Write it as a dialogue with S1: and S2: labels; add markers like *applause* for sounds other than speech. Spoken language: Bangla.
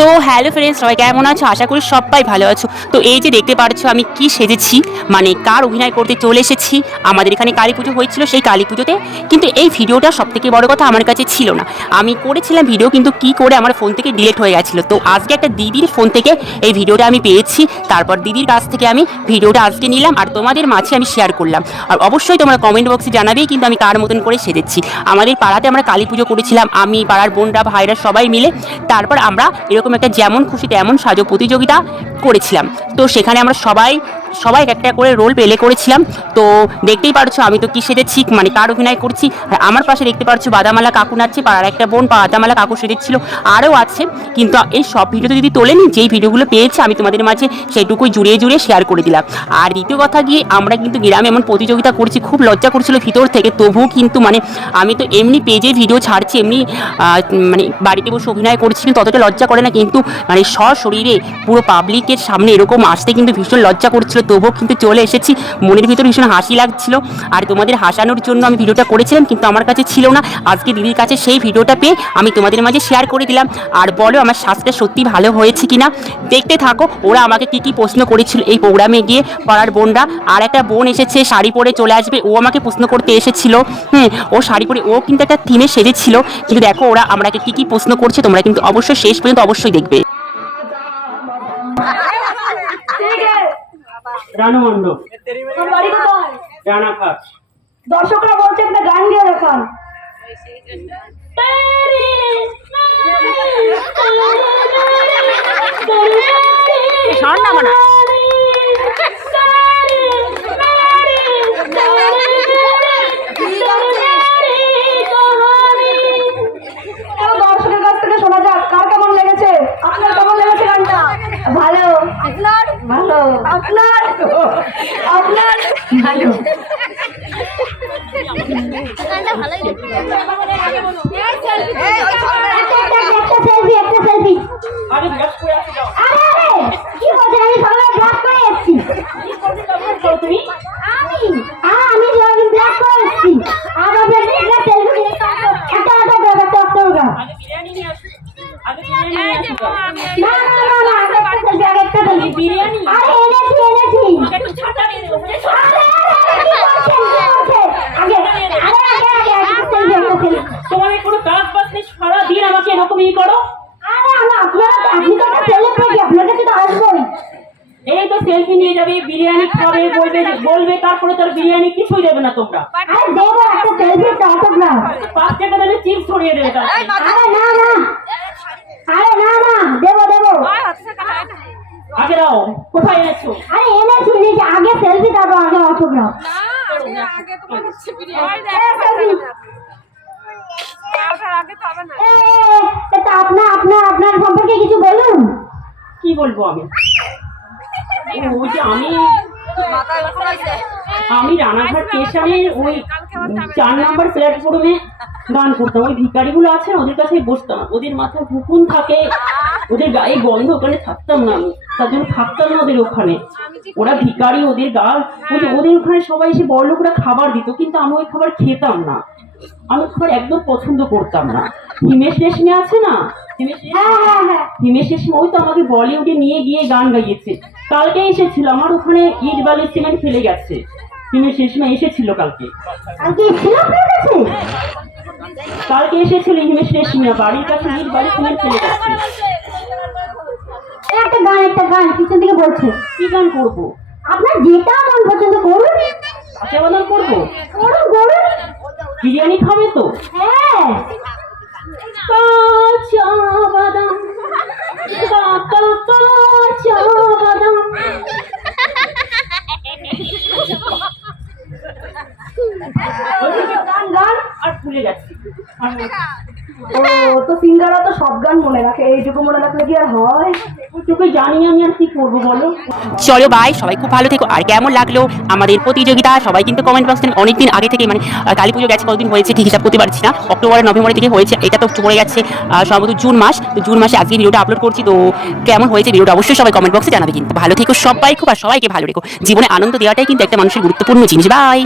S1: তো হ্যালো ফ্রেন্ডস, সবাই কেমন আছো? আশা করি সবাই ভালো আছো। তো এই যে দেখতে পাচ্ছ আমি কি সেজেছি মানে কার অভিনয় করতে চলে এসেছি, আমাদের এখানে কালী পুজো হয়েছিল সেই কালী পুজোতে, কিন্তু এই ভিডিওটা সব থেকে বড় কথা আমার কাছে ছিল না। আমি করেছিলাম ভিডিও, কিন্তু কি করে আমার ফোন থেকে ডিলিট হয়ে গেছিল। তো আজকে একটা দিদির ফোন থেকে এই ভিডিওটা আমি পেয়েছি, তারপর দিদির কাছ থেকে আমি ভিডিওটা আজকে নিলাম, আর তোমাদের মাঝে আমি শেয়ার করলাম। আর অবশ্যই তোমরা কমেন্ট বক্সে জানাবেই কিন্তু আমি কার মতন করে সেজেছি। আমাদের পাড়াতে আমরা কালী পুজো করেছিলাম, আমি পাড়ার বোনরা, ভাইরা সবাই মিলে, তারপর আমরা এরকম একটা যেমন খুশি তেমন সাজো প্রতিযোগিতা করেছিলাম। তো সেখানে আমরা সবাই সবাই একটা করে রোল পেলে করেছিলাম। তো দেখতেই পারছ আমি তো কি সেজেছি মানে কার অভিনয় করছি। আর আমার পাশে দেখতে পাচ্ছ বাদামালা কাকু নাচছে, পাড়ার একটা বোন বাদামালা কাকু সেজেছিল, আরও আছে। কিন্তু এই সব ভিডিও যদি তোলেনি যেই ভিডিওগুলো পেয়েছে আমি তোমাদের মাঝে সেইটুকুই জুড়িয়ে জুড়িয়ে শেয়ার করে দিলাম। আর দ্বিতীয় কথা গিয়ে আমরা কিন্তু গ্রামে এমন প্রতিযোগিতা করছি, খুব লজ্জা করছিল ভিতর থেকে। তবুও কিন্তু মানে আমি তো এমনি পেজে ভিডিও ছাড়ছি, এমনি মানে বাড়িতে বসে অভিনয় করছি ততটা লজ্জা করে না কিন্তু মানে সশরীরে পুরো পাবলিকের সামনে এরকম আসতে কিন্তু ভীষণ লজ্জা করছিল। তবুও কিন্তু চলে এসেছি। মনের ভিতরে ভীষণ হাসি লাগছিল। আর তোমাদের হাসানোর জন্য আমি ভিডিওটা করেছিলাম, কিন্তু আমার কাছে ছিল না। আজকে দিদির কাছে সেই ভিডিওটা পেয়ে আমি তোমাদের মাঝে শেয়ার করে দিলাম। আর বলো, আমার শ্বাসটা সত্যি ভালো হয়েছে কিনা? দেখতে থাকো, ওরা আমাকে কি কি প্রশ্ন করেছিল এই প্রোগ্রামে গিয়ে পাড়ার বোনরা। আর একটা বোন এসেছে, শাড়ি পরে চলে আসবে। ও আমাকে প্রশ্ন করতে এসেছিল। হুম, ও শাড়ি পরে, ও কিন্তু একটা থিমে সেজেছিল। কিন্তু দেখো, ওরা আমাকে কি কি প্রশ্ন করছে, তোমরা কিন্তু অবশ্যই শেষ পর্যন্ত অবশ্যই দেখবে।
S2: কোথায়
S3: রানাঘাট।
S2: দর্শকরা বলছে একটা গান গিয়ে দেখান।
S1: শোন না মনে
S2: দর্শকের কাছ থেকে শোনা যাক কার কেমন লেগেছে আপনার কেমন লেগেছে গানটা ভালো আপনার ভালো আপনার আপনার ভালো। একটা সেলফি একটা সেলফি
S3: আরে বিরাট করে আসে যাও
S2: আরে আরে কি হচ্ছে আমি সকালে ব্লাক করে এসেছি
S3: তুমি
S2: আমি আর আমি আমি ব্লাক করে এসেছি আর আমি একটা সেলফি একটা অটোগ্রাফ একটা অটোগ্রাফ
S3: আগে বিরিয়ানি নিয়ে আসো আগে বিরিয়ানি নিয়ে আসো যাও।
S2: না না না না একটা সেলফি আগে একটা সেলফি
S3: বিরিয়ানি
S2: আরে এনেছি এনেছি
S3: একটু ছাতা দিয়ে দেবো
S2: আরে আরে আরে কি করছেন কি করছেন আগে আরে আগে আগে একটা সেলফি একটা সেলফি
S3: তোমার কোনো কাজ বাজ নেই সারাদিন আমাকে এরকম ই করো
S2: আরে আমি আপনারা আপনি তো একটা সেলিব্রিটি আপনার কাছে তো আসবোই।
S3: এই তো সেলফি নিয়ে যাবে বিরিয়ানি খাবে বলবে বলবে তারপরে তোর বিরিয়ানি কিছুই দেবে না তোমরা।
S2: আরে দেবো একটা সেলফি একটা অটোগ্রাফ
S3: পাঁচ টাকা দিলে চিপস ছড়িয়ে দেবে তার।
S2: আরে না না। আরে না না। দেবো দেবো।
S3: আগে দাও কোথায় এনেছো
S2: আরে এনেছি এনেছি আগে সেলফি তারপর আগে অটোগ্রাফ এটা
S3: বলব আমি? আমি আমি রানাঘাট স্টেশনে ওই চার নম্বর প্ল্যাটফর্মে গান করতাম। ওই ভিখারিগুলো আছে ওদের কাছে বসতাম। ওদের মাথায় হুকুন থাকে। ওদের গায়ে গন্ধ ওখানে থাকতাম না আমি। তার জন্য থাকতাম না ওদের ওখানে। ওরা ভিখারি, ওদের গা ওদের ওখানে সবাই এসে বড় লোকরা খাবার দিত, কিন্তু আমি ওই খাবার খেতাম না। আমি খাবার একদম পছন্দ করতাম না। হিমেশ রেশমি আছে না? হিমেশ রেশমি?
S2: হ্যাঁ হ্যাঁ হ্যাঁ।
S3: হিমেশ রেশমি ওই তো আমাকে বলিউডে নিয়ে গিয়ে গান গাইয়েছে। কালকে এসেছিল আমার ওখানে ইট বালি সিমেন্ট ফেলে গেছে। হিমেশ রেশমি এসেছিল কালকে। কালকে এসেছিল হিমেশ রেশমি বাড়ির কাছে ইট বালি সিমেন্ট ফেলে গেছে।
S2: একটা গান একটা গান পিছন থেকে বলছে।
S3: কি গান করব?
S2: আপনার যেটা মন পছন্দ করুন।
S3: কাকে বাদন করব?
S2: করুন করুন।
S3: বিরিয়ানি খাবে তো?
S2: হ্যাঁ।
S3: কাঁচা বাদাম কাকা কাঁচা বাদাম
S2: গান গান
S3: আর ভুলে যাচ্ছি। *laughs*
S2: ও তো সিঙ্গারা তো সব গান মনে রাখে এইটুকু মনে রাখলে কি আর হয়?
S1: চলো ভাই সবাই খুব ভালো থেকো। আর কেমন লাগল আমাদের প্রতিযোগিতা, সবাই কিন্তু কমেন্ট বক্সে অনেকদিন আগে থেকে মানে কালী পুজো গেছে, কতদিন হয়েছে ঠিক হিসাব করতে পারছি না। অক্টোবর নভেম্বরের থেকে হয়েছে, এটা তো পড়ে গেছে সম্ভবত জুন মাস। তো জুন মাসে আজকে ভিডিওটা আপলোড করছি, তো কেমন হয়েছে ভিডিওটা অবশ্যই সবাই কমেন্ট বক্সে জানাবে কিন্তু। ভালো থেকো সবাই খুব, আর সবাইকে ভালো রেখো। জীবনে আনন্দ দেওয়াটাই কিন্তু একটা মানুষের গুরুত্বপূর্ণ জিনিস। বাই